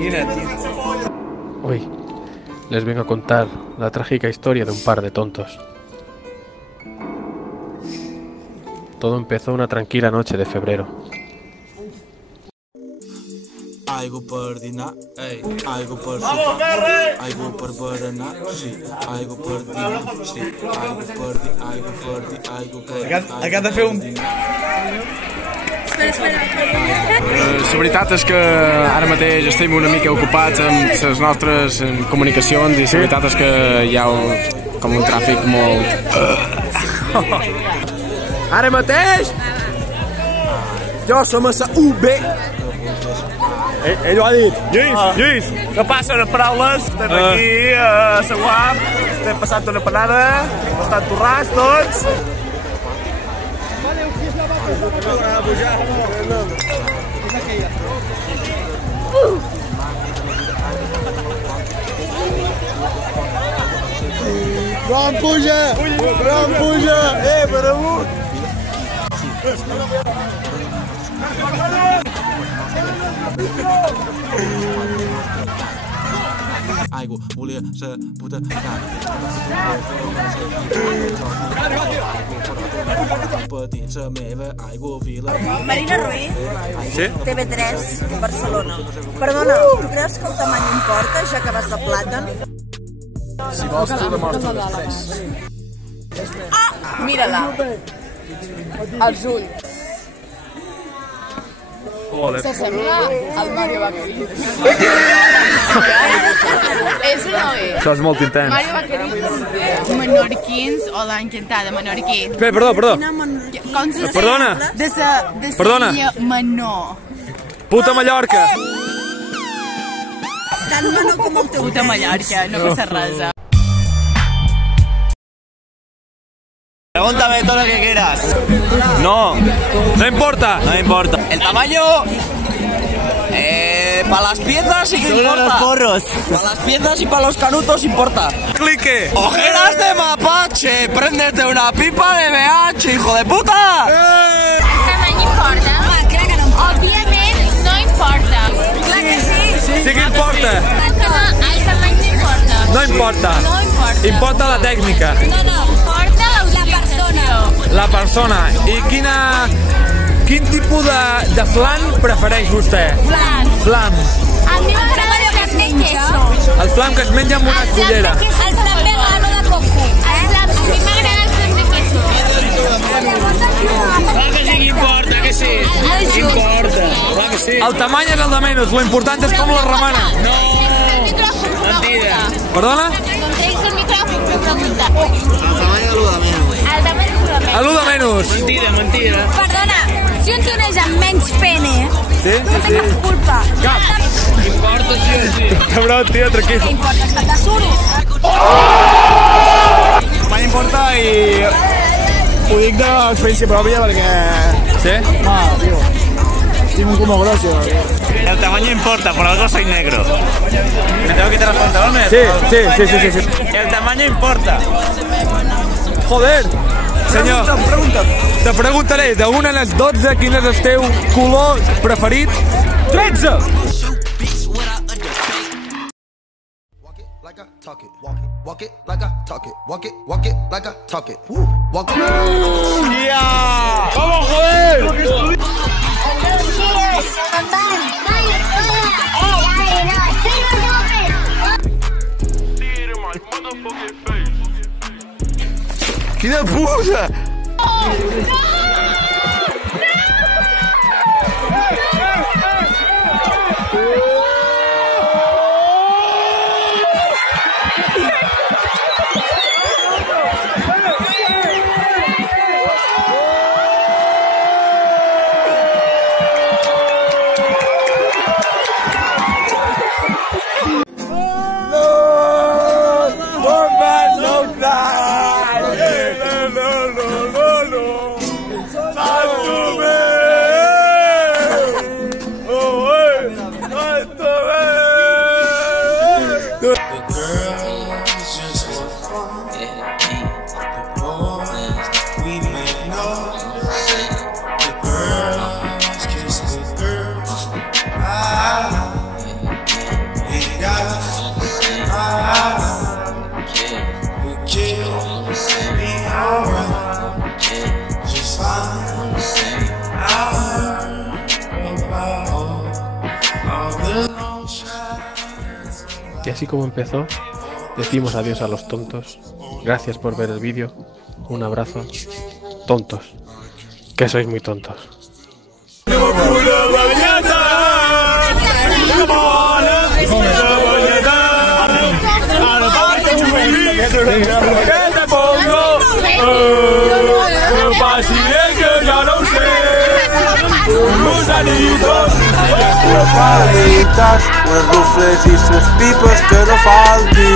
Imagínate. Hoy les vengo a contar la trágica historia de un par de tontos. Todo empezó una tranquila noche de febrero. Algo per dinar, algo per sopar, algo per berenar, sí, algo per dinar, sí, algo per Acabem de fer un... La veritat és que ara mateix estem una mica ocupats amb les nostres comunicacions i la veritat és que hi ha com un tràfic molt... Ara mateix jo som a la UB. Ell ho ha dit. Lluís, Que passen les paraules? Estem aquí a la UAM, estem passant una panada, estan torrats tots. Ron puja! Ron puja! Per amunt! Aigua, volia ser puta petits la meva aigua vila. Marina Ruiz, Sí? TV3, Barcelona. Perdona, tu creus que el tamany importa, ja que vas de plàtan? Si vols tu demostra després. Mira-la. Els ulls. S'assembla al Mario Vaquerizo. És una oi. Això és molt intens. Mario Vaquerizo. Menorquins o l'encantada menorquí. Perdó. Com se Perdona. De sa illa menor. Puta Mallorca! Tan menor com el teu Puta Mallorca, no passa res. Pregúntame todo lo que quieras. No importa. No importa. El tamaño... para las piezas sí que importa. Los porros. Para las piezas y para los canutos importa. Clique! ¡Ojeras de mapache! ¡Préndete una pipa de BH, hijo de puta! El tamany importa? Clar que no importa. Òbviament no importa. Clar que sí. Sí que importa! El tamany no importa. No importa! No importa. Importa la tècnica. No. Importa la persona. La persona. I quin tipus de flan prefereix vostè? Flam. A mi m'agrada el que es menja. El flam que es menja amb una cullera. El flam vegano de coco. A mi m'agrada el flam de queso. Clar que sí que importa, que sí. Importa, clar que sí. El tamany és el de menys, lo important és com la remana. No, mentida. Perdona? No treguis el micròfon per preguntar. El tamany de l'u de menys. El tamany és el menys. A lo de menys. Mentida. Perdona, si un tio neix amb menys pene, Sí? no té cap culpa. Importa sí o sí. Cabrón, tio, Què tranquil. importa? És que t'assuris. M'ha importa i ho dic d'experiència pròpia perquè... Sí? No, tio, tinc un culo grosso. El tamaño importa, por algo soy negro. ¿Me tengo que quitar los pantalones? Sí. El tamaño importa. Joder! Senyor, te preguntaré, de 1 a les 12, quin és el teu color preferit? 13! Walk it like I talk it. Walk it like I talk it. Walk it. ¡Ya! ¡Vamos, joder! Quina puta! Y así como empezó, decimos adiós a los tontos. Gracias por ver el vídeo. Un abrazo. Tontos. Que sois muy tontos. Unes rufles i ses pipes que no faltin.